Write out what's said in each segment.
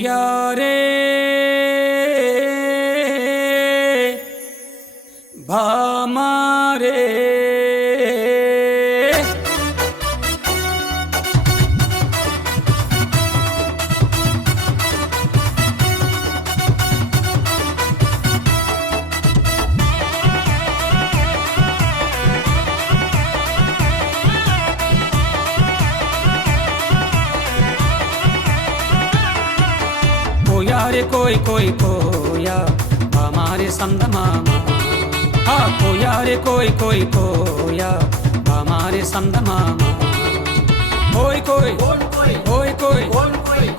పోయారే భామారే रे कोई कोई कोया हमारे संद मामा हाँ कोया रे कोई कोई कोया हमारे संद मामा कोई कोई कोई कोई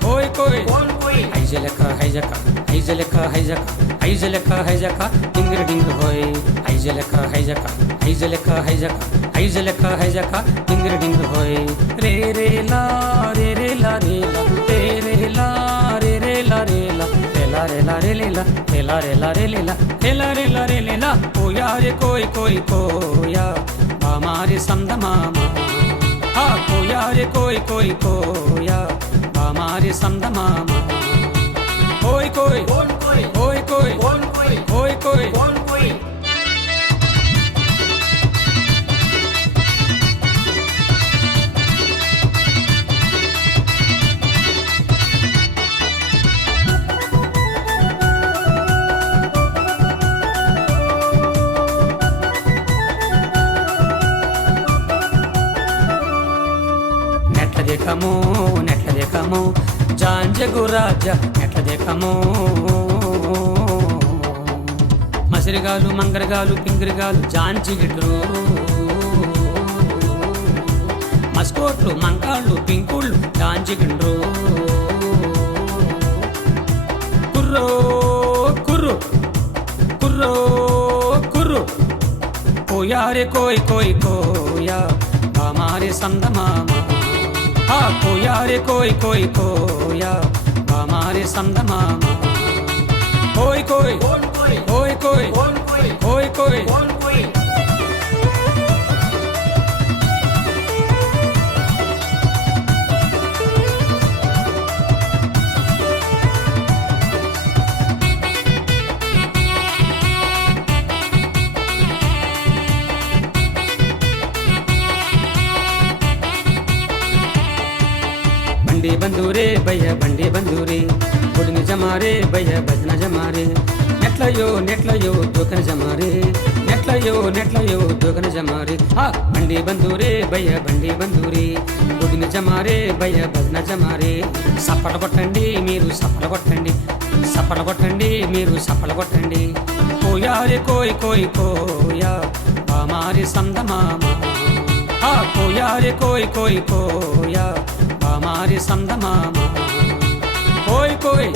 कोई कोई ऐजलका हैजका ऐजलका हैजका ऐजलका हैजका डिंगर डिंग होए ऐजलका हैजका ऐजलका हैजका ऐजलका हैजका डिंगर डिंग होए रे रे ला रे रे ला रे ला रे ला रे रे ला रे ला रे ला रे रे ला रे ला रे रे ला रे ला रे ला रे रे ला कोया रे कोई कोई कोया हमारे संद मामा हाँ कोया रे कोई कोई कोया हमारे संद मामा कोई कोई कोई कोई कोई कोई నెట్ల దేకమో జాంజగు రాజా నెట్ల దేకమో మసిరిగాలు మంగరగాలు పింగిరిగాలు జాంజిగిట్లు మస్కోట్లు మంకాళ్ళు పింకుళ్ళు జాంజిగిండ్రు కుర్రో కుర్రు కుర్రో కుర్రు కోయారే కోయి కోయి కోయా हमारे संद मामा हाँ कोया रे कोई कोई कोया हमारे संद मामा कोई कोई कोई कोई कोई कोई बंडी बंदूरे भैया बंडी बंदूरे बुड़नी जमारे भैया भजना जमारे नेट्लयो दोकन जमारे नेट्लयो दोकन जमारे हाँ बंडी बंदूरे भैया बंडी बंदूरे बुड़नी जमारे भैया भजना जमारे सपल కొట్టండి మీరు సపల కొట్టండి సపల కొట్టండి మీరు సపల కొట్టండి కోయా రే కోయి కోయి కోయా हमारे संद मामा हाँ कोया रे कोई कोई कोया हमारे संद मामा कोई कोई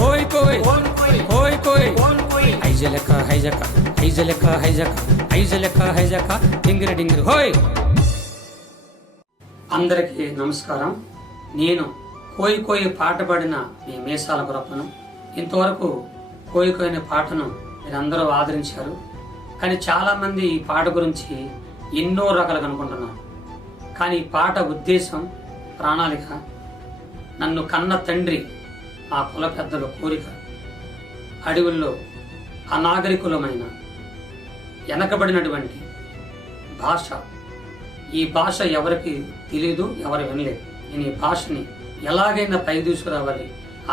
कोई कोई कोई ऐजलका हैजका ऐजलका हैजका ऐजलका हैजका डिंगर डिंगर होय అందరికీ నమస్కారం నేను కోయి కోయి పాట పాడిన మీ మేసాల గురప్పను ఇంతవరకు కోయి కోయిన పాటను మీరందరూ ఆదరించారు కానీ చాలా మంది ఈ పాట గురించి ఎన్నో రకాలుగా అనుకుంటున్నారు కానీ ఈ పాట ఉద్దేశం ప్రణాళిక నన్ను కన్న తండ్రి ఆ కుల పెద్దల కోరిక అడవుల్లో అనాగరికులమైన వెనకబడినటువంటి భాష ఈ భాష ఎవరికి తెలియదు ఎవరు వినలేదు నేను ఈ భాషని ఎలాగైనా పైకి తీసుకురావాలి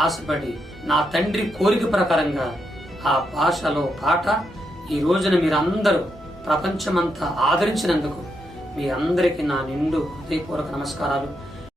ఆశపడి నా తండ్రి కోరిక ప్రకారంగా ఆ భాషలో పాట ఈ రోజున మీరందరూ ప్రపంచమంతా ఆదరించినందుకు మీ అందరికీ నా నిండు హృదయపూర్వక నమస్కారాలు.